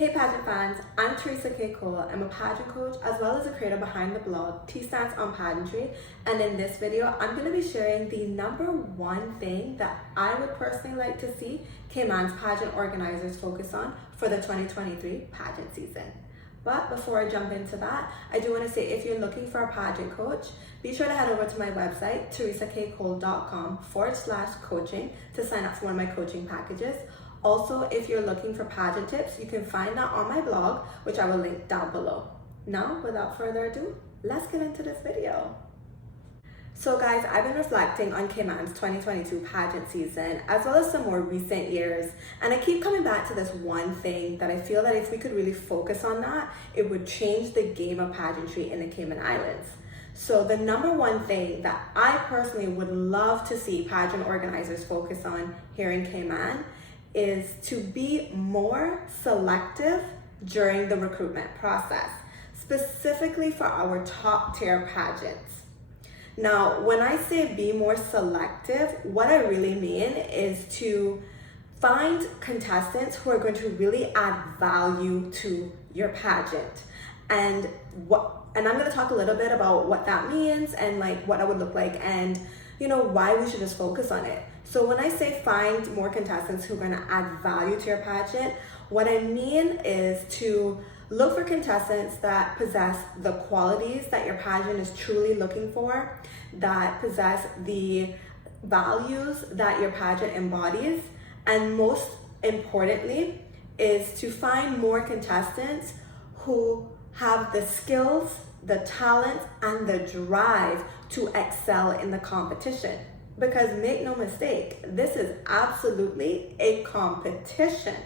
Hey pageant fans, I'm Theresa K. I'm a pageant coach as well as a creator behind the blog T stands on Pageantry, and in this video I'm going to be sharing the number one thing that I would personally like to see Cayman's pageant organizers focus on for the 2023 pageant season. But before I jump into that, I do want to say if you're looking for a pageant coach, be sure to head over to my website, theresakcole.com/coaching to sign up for one of my coaching packages. Also, if you're looking for pageant tips, you can find that on my blog, which I will link down below. Now, without further ado, let's get into this video. So guys, I've been reflecting on Cayman's 2022 pageant season, as well as some more recent years, and I keep coming back to this one thing that I feel that if we could really focus on that, it would change the game of pageantry in the Cayman Islands. So the number one thing that I personally would love to see pageant organizers focus on here in Cayman is to be more selective during the recruitment process, specifically for our top tier pageants. Now, when I say be more selective, what I really mean is to find contestants who are going to really add value to your pageant. And I'm going to talk a little bit about what that means and like what that would look like and why we should just focus on it. So when I say find more contestants who are going to add value to your pageant, what I mean is to look for contestants that possess the qualities that your pageant is truly looking for, that possess the values that your pageant embodies, and most importantly is to find more contestants who have the skills, the talent, and the drive to excel in the competition. Because make no mistake, this is absolutely a competition,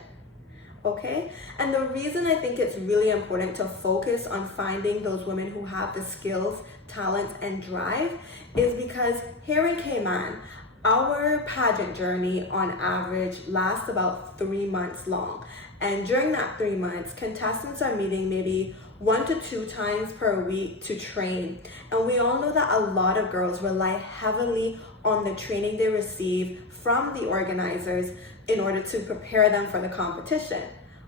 okay? And the reason I think it's really important to focus on finding those women who have the skills, talents, and drive is because here in Cayman, our pageant journey on average lasts about 3 months long. And during that 3 months, contestants are meeting maybe 1 to 2 times per week to train. And we all know that a lot of girls rely heavily on the training they receive from the organizers in order to prepare them for the competition.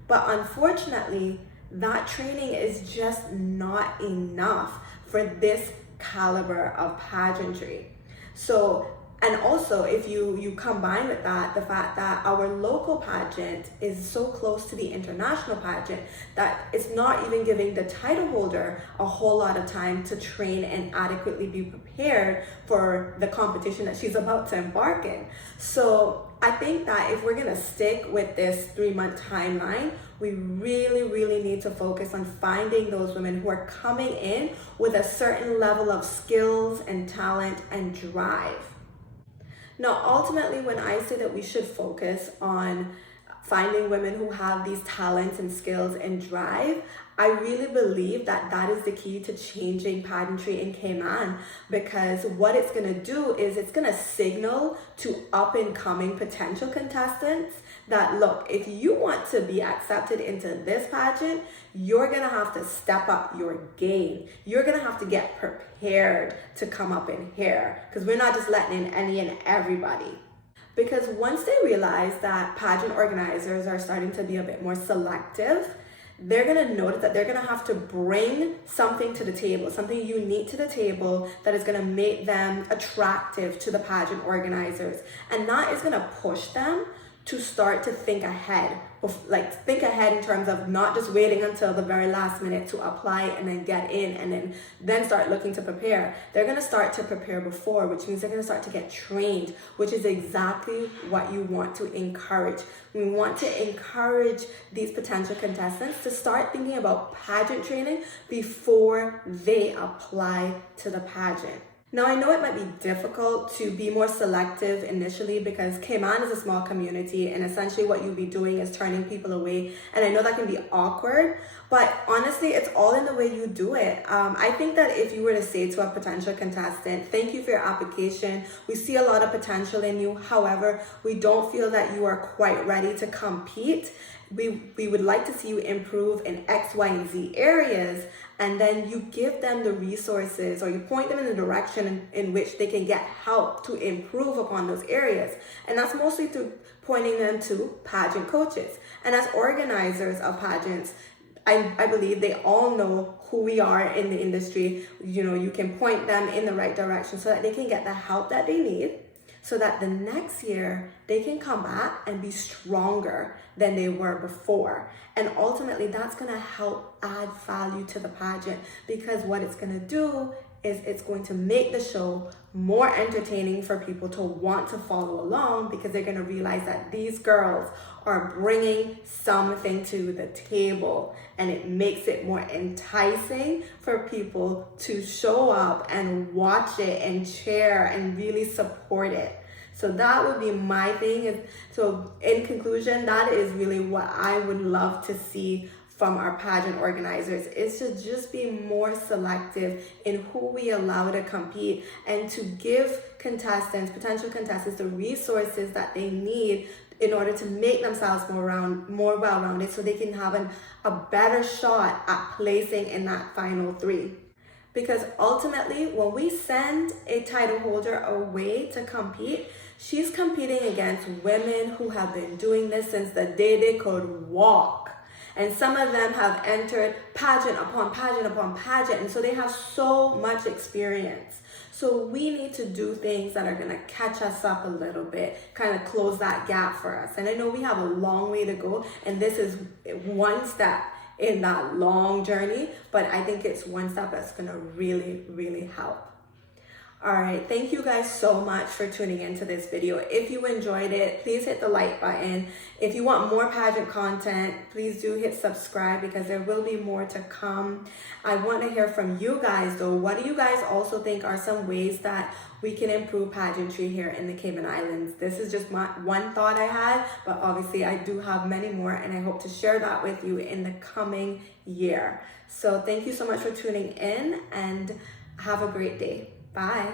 But unfortunately, that training is just not enough for this caliber of pageantry. So, and also if you combine with that the fact that our local pageant is so close to the international pageant that it's not even giving the title holder a whole lot of time to train and adequately be prepared for the competition that she's about to embark in. So I think that if we're gonna stick with this 3-month timeline, we really need to focus on finding those women who are coming in with a certain level of skills and talent and drive. Now, ultimately, when I say that we should focus on finding women who have these talents and skills and drive, I really believe that that is the key to changing pageantry in Cayman, because what it's going to do is it's going to signal to up and coming potential contestants that, look, if you want to be accepted into this pageant, you're going to have to step up your game. You're going to have to get prepared to come up in here, because we're not just letting in any and everybody. Because once they realize that pageant organizers are starting to be a bit more selective, they're going to notice that they're going to have to bring something to the table, something unique to the table that is going to make them attractive to the pageant organizers. And that is going to push them to start to think ahead, in terms of not just waiting until the very last minute to apply and then get in and then start looking to prepare. They're going to start to prepare before, which means they're going to start to get trained, which is exactly what you want to encourage. We want to encourage these potential contestants to start thinking about pageant training before they apply to the pageant. Now, I know it might be difficult to be more selective initially because Cayman is a small community and essentially what you'll be doing is turning people away. And I know that can be awkward, but honestly, it's all in the way you do it. I think that if you were to say to a potential contestant, thank you for your application. We see a lot of potential in you. However, we don't feel that you are quite ready to compete. We would like to see you improve in X, Y, and Z areas, and then you give them the resources or you point them in the direction in which they can get help to improve upon those areas. And that's mostly through pointing them to pageant coaches. And as organizers of pageants, I believe they all know who we are in the industry. You know, you can point them in the right direction so that they can get the help that they need, so that the next year they can come back and be stronger than they were before. And ultimately, that's gonna help add value to the pageant, because what it's gonna do is it's going to make the show more entertaining for people to want to follow along, because they're gonna realize that these girls are bringing something to the table, and it makes it more enticing for people to show up and watch it and cheer and really support it. So that would be my thing. So in conclusion, that is really what I would love to see from our pageant organizers, is to just be more selective in who we allow to compete, and to give contestants, potential contestants, the resources that they need in order to make themselves more well-rounded, so they can have a better shot at placing in that final 3. Because ultimately, when we send a title holder away to compete, she's competing against women who have been doing this since the day they could walk. And some of them have entered pageant upon pageant upon pageant, and so they have so much experience. So we need to do things that are gonna catch us up a little bit, kind of close that gap for us. And I know we have a long way to go, and this is one step in that long journey, but I think it's one step that's gonna really, really help. All right, thank you guys so much for tuning into this video. If you enjoyed it, please hit the like button. If you want more pageant content, please do hit subscribe, because there will be more to come. I want to hear from you guys though. What do you guys also think are some ways that we can improve pageantry here in the Cayman Islands? This is just one thought I had, but obviously I do have many more, and I hope to share that with you in the coming year. So thank you so much for tuning in, and have a great day. Bye.